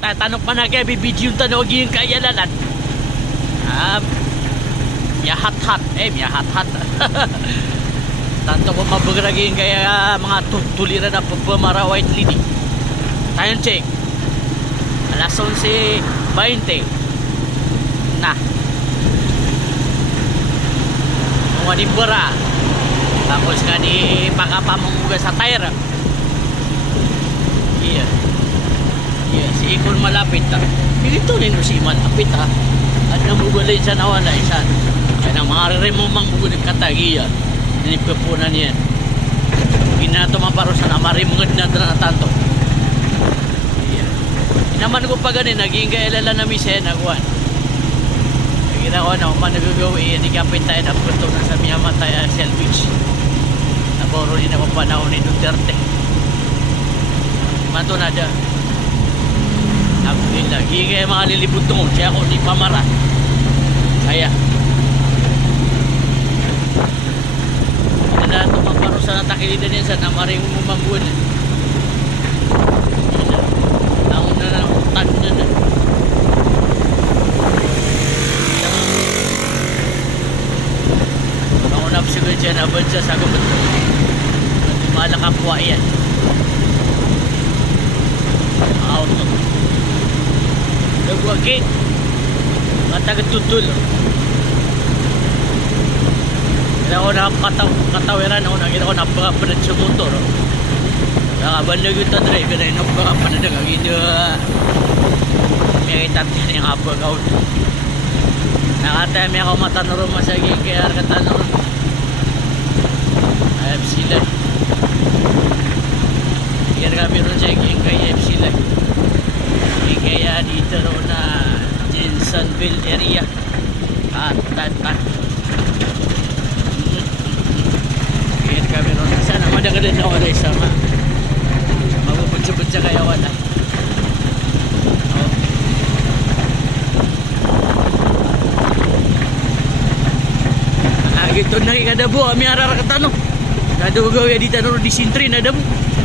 tanok pa na kaya bibidyo yung tanong yung kayalalan. Miyahat-hat. Miyahat-hat. Tanto ko mabagragin kaya mga tuliran na pagpamara white lady. Tayo check. Alas 11:20 na mga nibara tapos nga ni pakapamunga sa tire. Si Ikon malapit dito rin si malapit at namugulay sa nawala isan kaya nang mga remomang mugulit katagiya ninipupunan yan ginato maparo sa namarimungad na tanto. Naman ko pa ganin naging kailala na misen nakuan ginawa na kung managagawi hindi kapit tayo na puto na sa miyamatay selfish naboro din ako panahon ni Duterte mato na dyan lagi kaya mga lilibot tungo siya ako ni Pamara kaya na ito maparo sa natakilidan yan sa namaring umambuan naon na na utan niya na naunap siguro siya nabad siya sa gubat malakapwa yan auto nagwagi matagatutol kaya ako nakapatawiran ako nakita ko napakapanad sa motor nakabandag yung driver ay napakapanad nakakita may itantin yung hapag out nakatay may ako matanuro masaging kaya katanuro ayab sila kaya kami rin siya kaya ayab sila kaya dito rin na Jinsonville area at kaya kami rin sana madagalan na wala isama mabubudsa-budsa kaya wala ito na ikadabo kami ararakatan no nadagaw ya dito rin disintri na dabo